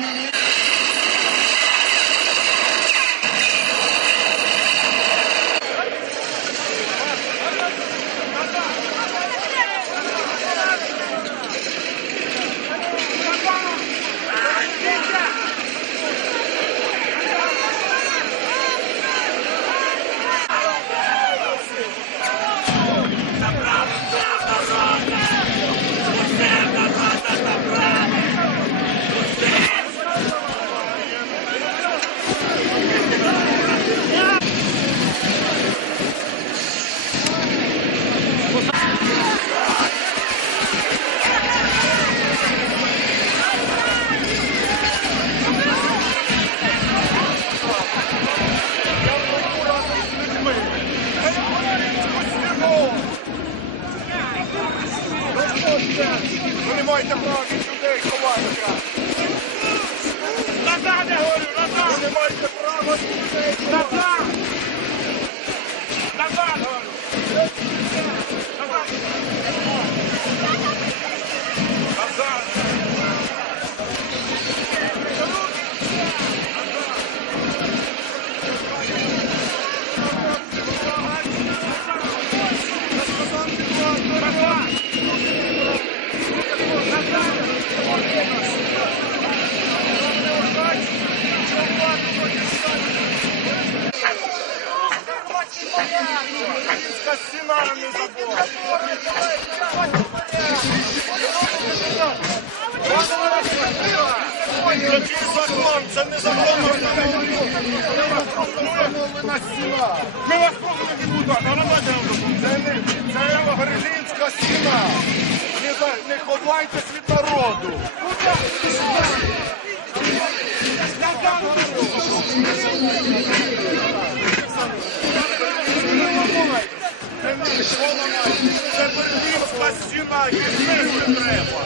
minutes. Ви не Який закон? Це не закон. Встановлена стіна. Ми вас слухали депутат, а давайте. Це не це Берлінська стіна. Не, не ховайтесь від народу. Це. Це Берлінська треба.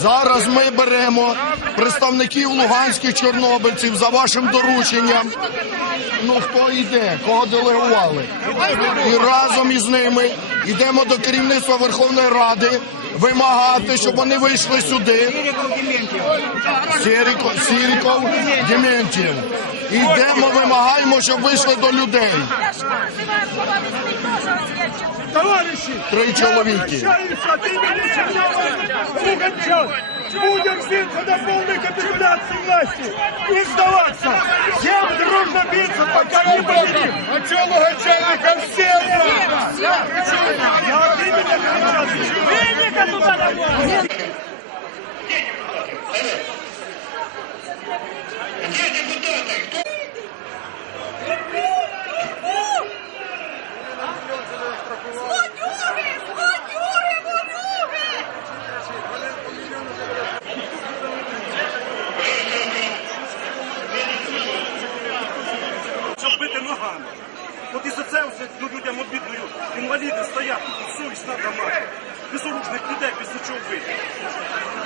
Зараз ми беремо представників луганських чорнобильців за вашим дорученням. Ну хто йде, кого делегували? І разом із ними йдемо до керівництва Верховної Ради вимагати, щоб вони вийшли сюди. Сіріков, Сіріков, Дементів. Йдемо, вимагаємо, щоб вийшли до людей. Три чоловіки. Будем биться до полной капитуляции власти! Не сдаваться! Всем дружно биться, пока не победим! А чого Луганчаника все Я от имени администрации! Веника туда домой! безоружних людей без нічого вийти.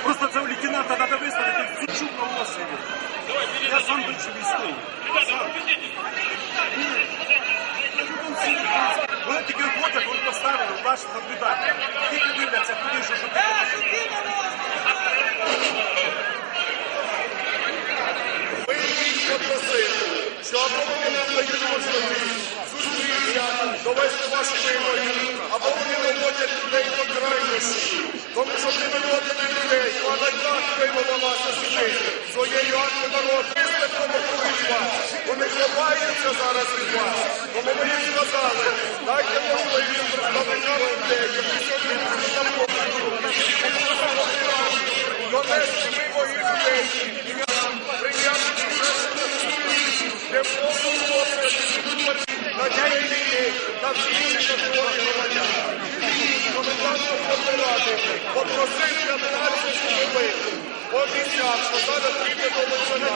Просто цього лейтенанта треба виставити в цю чубну осені. Я сам більше військовий. Вони тільки виходять, вони поставили, бачите, наблюдати. Тільки дивляться, куди ж Ми їх попросили, щоб вони дають можливість зустрітися, довести вашу вимогу, або вони виводять людей по краю тому що ти виводили людей, вона як виводилася сюди, своєю акцією народу, виставками проти вас. Вони ховаються зараз від вас. Тому мені сказали, дайте можливість представникам людей, які сьогодні на погляду, донести ми моїх людей, прийняти не де в повному на цій війні, на Ради попросив Кандидатську виборку, обіцяв, що зараз прийде до Національної